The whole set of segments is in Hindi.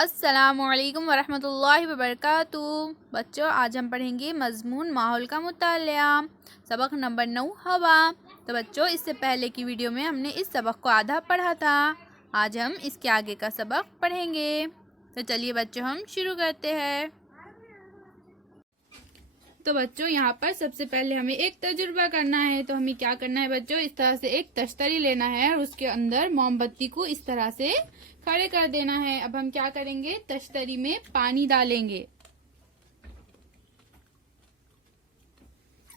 अस्सलामुअलैकुम वरहमतुल्लाहि वबरकातुहू। बच्चों, आज हम पढ़ेंगे मज़मून माहौल का मुतालिया, सबक नंबर 9 हवा। तो बच्चों, इससे पहले की वीडियो में हमने इस सबक को आधा पढ़ा था। आज हम इसके आगे का सबक पढ़ेंगे। तो चलिए बच्चों, हम शुरू करते हैं। तो बच्चों, यहाँ पर सबसे पहले हमें एक तजुर्बा करना है। तो हमें क्या करना है बच्चों, इस तरह से एक तश्तरी लेना है और उसके अंदर मोमबत्ती को इस तरह से खड़े कर देना है। अब हम क्या करेंगे, तश्तरी में पानी डालेंगे।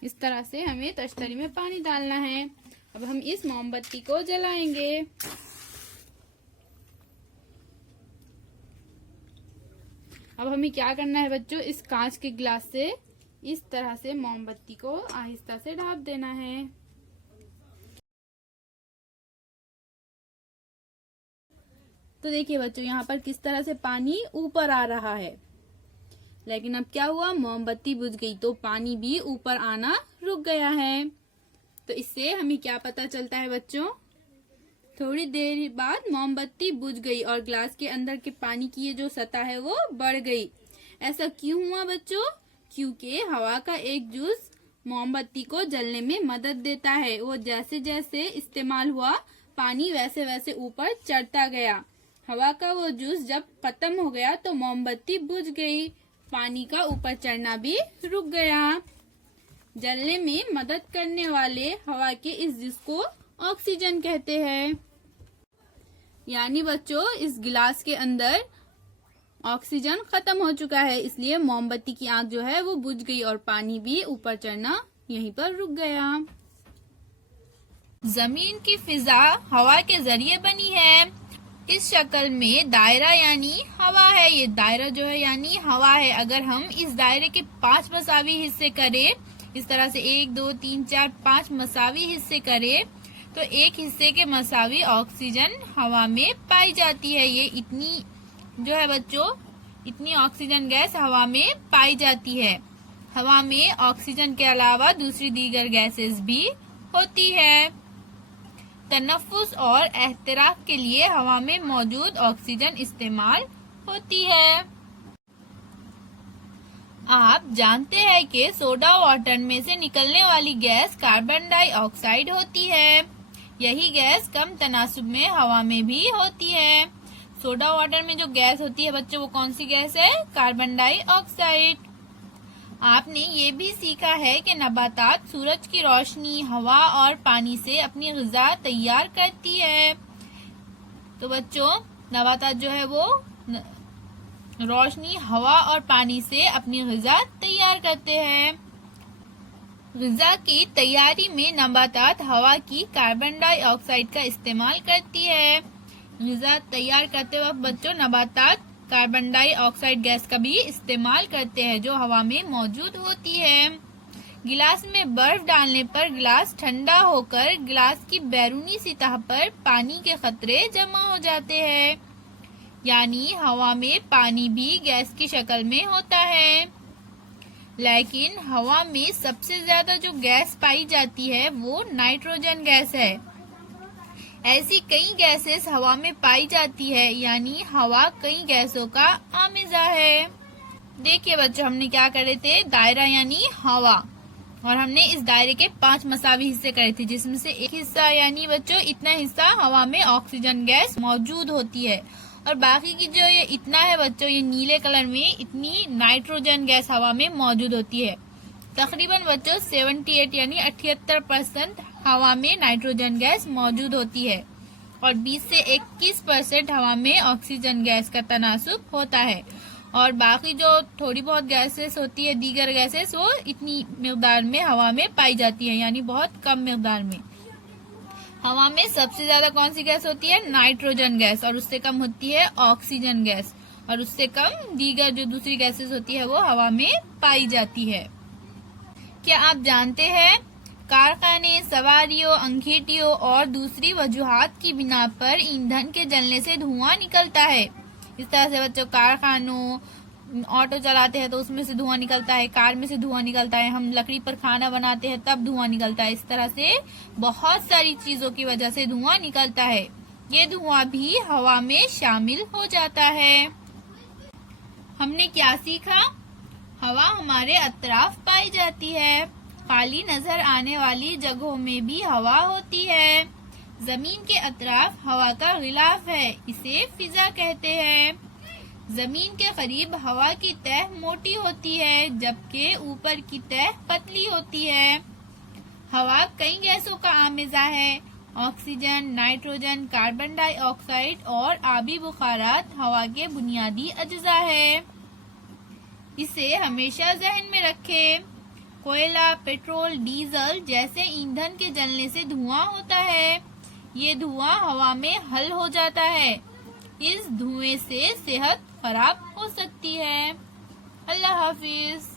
इस तरह से हमें तश्तरी में पानी डालना है। अब हम इस मोमबत्ती को जलाएंगे। अब हमें क्या करना है बच्चों, इस कांच के गिलास से इस तरह से मोमबत्ती को आहिस्ता से ढाप देना है। तो देखिए बच्चों, यहाँ पर किस तरह से पानी ऊपर आ रहा है। लेकिन अब क्या हुआ, मोमबत्ती बुझ गई तो पानी भी ऊपर आना रुक गया है। तो इससे हमें क्या पता चलता है बच्चों, थोड़ी देर बाद मोमबत्ती बुझ गई और गिलास के अंदर के पानी की ये जो सतह है वो बढ़ गई। ऐसा क्यों हुआ बच्चों? क्योंकि हवा का एक जुज मोमबत्ती को जलने में मदद देता है। वो जैसे जैसे इस्तेमाल हुआ, पानी वैसे वैसे ऊपर चढ़ता गया। हवा का वो जुज जब खत्म हो गया तो मोमबत्ती बुझ गई, पानी का ऊपर चढ़ना भी रुक गया। जलने में मदद करने वाले हवा के इस जुज को ऑक्सीजन कहते हैं। यानी बच्चों, इस गिलास के अंदर ऑक्सीजन खत्म हो चुका है, इसलिए मोमबत्ती की आंख जो है वो बुझ गई और पानी भी ऊपर चढ़ना यहीं पर रुक गया। जमीन की फिजा हवा के जरिए बनी है। इस शक्ल में दायरा यानी हवा है। ये दायरा जो है यानी हवा है। अगर हम इस दायरे के 5 मसावी हिस्से करें, इस तरह से 1 2 3 4 5 मसावी हिस्से करें, तो एक हिस्से के मसावी ऑक्सीजन हवा में पाई जाती है। ये इतनी जो है बच्चों, इतनी ऑक्सीजन गैस हवा में पाई जाती है। हवा में ऑक्सीजन के अलावा दूसरी दीगर गैसेस भी होती है। तनफ्फुस और एहतराक के लिए हवा में मौजूद ऑक्सीजन इस्तेमाल होती है। आप जानते हैं कि सोडा वाटर में से निकलने वाली गैस कार्बन डाइऑक्साइड होती है। यही गैस कम तनासुब में हवा में भी होती है। सोडा वाटर में जो गैस होती है बच्चों, वो कौन सी गैस है? Carbon dioxide. आपने ये भी सीखा है कि नबातात सूरज की रोशनी, हवा और पानी से अपनी ग़िज़ा तैयार करती है। तो बच्चों, नबातात जो है वो रोशनी, हवा और पानी से अपनी ग़िज़ा तैयार करते हैं। ग़िज़ा की तैयारी में नबातात हवा की कार्बन डाइऑक्साइड का इस्तेमाल करती है। ग़िज़ा तैयार करते वक्त बच्चों, नबातात कार्बन डाइऑक्साइड गैस का भी इस्तेमाल करते हैं जो हवा में मौजूद होती है। गिलास में बर्फ डालने पर गिलास ठंडा होकर गिलास की बैरूनी सतह पर पानी के खतरे जमा हो जाते हैं। यानी हवा में पानी भी गैस की शक्ल में होता है। लेकिन हवा में सबसे ज्यादा जो गैस पाई जाती है वो नाइट्रोजन गैस है। ऐसी कई गैसेस हवा में पाई जाती है, यानी हवा कई गैसों का आमिज़ा है। देखिए बच्चों, हमने क्या करे थे, दायरा यानी हवा, और हमने इस दायरे के 5 मसावी हिस्से करे थे, जिसमें से एक हिस्सा यानी बच्चों इतना हिस्सा हवा में ऑक्सीजन गैस मौजूद होती है, और बाकी की जो ये इतना है बच्चों, ये नीले कलर में इतनी नाइट्रोजन गैस हवा में मौजूद होती है। तकरीबन बच्चों 78 यानी 78% हवा में नाइट्रोजन गैस मौजूद होती है और 20 से 21% हवा में ऑक्सीजन गैस का तनासुब होता है। और बाकी जो थोड़ी बहुत गैसेस होती है, दीगर गैसेस, वो इतनी मिकदार में हवा में पाई जाती है, यानी बहुत कम मिकदार में। हवा में सबसे ज्यादा कौन सी गैस होती है? नाइट्रोजन गैस, और उससे कम होती है ऑक्सीजन गैस, और उससे कम दीगर जो दूसरी गैसेस होती है वो हवा में पाई जाती है। क्या आप जानते हैं, कारखाने, सवारियों, अंगीठियों और दूसरी वजूहात की बिना पर ईंधन के जलने से धुआं निकलता है। इस तरह से बच्चों, कारखानों, ऑटो चलाते हैं तो उसमें से धुआं निकलता है, कार में से धुआं निकलता है, हम लकड़ी पर खाना बनाते हैं तब धुआं निकलता है। इस तरह से बहुत सारी चीजों की वजह से धुआं निकलता है। ये धुआं भी हवा में शामिल हो जाता है। हमने क्या सीखा? हवा हमारे अतराफ पाई जाती है। खाली नजर आने वाली जगहों में भी हवा होती है। जमीन के अतराफ हवा का गिलाफ है, इसे फिजा कहते हैं। जमीन के करीब हवा की तह मोटी होती है, जबकि ऊपर की तह पतली होती है। हवा कई गैसों का आमेजा है। ऑक्सीजन, नाइट्रोजन, कार्बन डाइऑक्साइड और आबी बुखारात हवा के बुनियादी अज्जा है। इसे हमेशा जहन में रखें। कोयला, पेट्रोल, डीजल जैसे ईंधन के जलने से धुआं होता है। ये धुआं हवा में हल हो जाता है। इस धुएं से सेहत खराब हो सकती है। अल्लाह हाफिज।